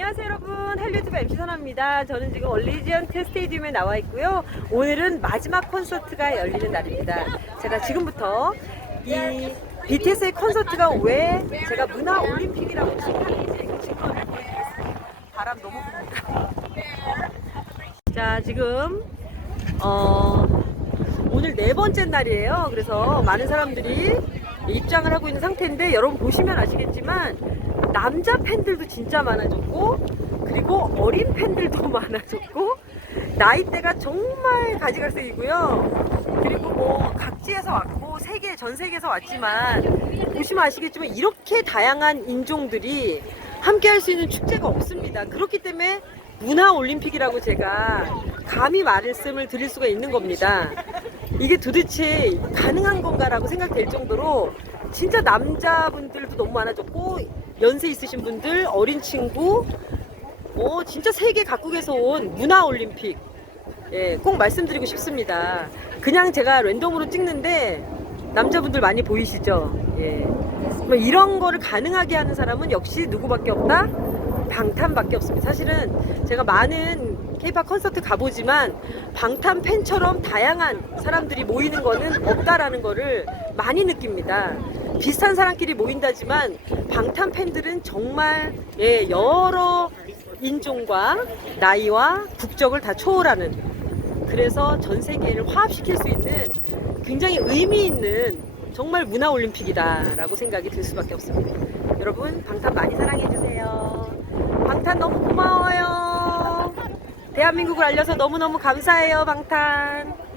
안녕하세요 여러분. 할리우드 MC 선아입니다. 저는 지금 얼리지언트 스테디움에 나와 있고요. 오늘은 마지막 콘서트가 열리는 날입니다. 제가 지금부터 이 BTS의 콘서트가 왜 제가 문화 올림픽이라고 칭하는지 그 증거를 보여드리겠습니다. 바람 너무 붑니다. 자 지금 어 오늘 네 번째 날이에요. 그래서 많은 사람들이 입장을 하고 있는 상태인데 여러분 보시면 아시겠지만 남자 팬들도 진짜 많아졌고 그리고 어린 팬들도 많아졌고 나이대가 정말 가지각색이고요. 그리고 뭐 각지에서 왔고 세계 전 세계에서 왔지만 보시면 아시겠지만 이렇게 다양한 인종들이 함께 할 수 있는 축제가 없습니다. 그렇기 때문에 문화 올림픽이라고 제가 감히 말씀을 드릴 수가 있는 겁니다 이게 도대체 가능한 건가라고 생각될 정도로 진짜 남자분들도 너무 많아졌고 연세 있으신 분들 어린 친구 어 진짜 세계 각국에서 온 문화 올림픽 예, 꼭 말씀드리고 싶습니다. 그냥 제가 랜덤으로 찍는데 남자분들 많이 보이시죠? 예. 뭐 이런 거를 가능하게 하는 사람은 역시 누구밖에 없다? 방탄밖에 없습니다. 사실은 제가 많은 케이팝 콘서트 가보지만 방탄 팬처럼 다양한 사람들이 모이는 거는 없다라는 거를 많이 느낍니다. 비슷한 사람끼리 모인다지만 방탄 팬들은 정말 예, 여러 인종과 나이와 국적을 다 초월하는 그래서 전 세계를 화합시킬 수 있는 굉장히 의미 있는 정말 문화 올림픽이다라고 생각이 들 수밖에 없습니다. 여러분 방탄 많이 사랑해 주세요. 방탄 너무. 대한민국을 알려서 너무너무 감사해요, 방탄.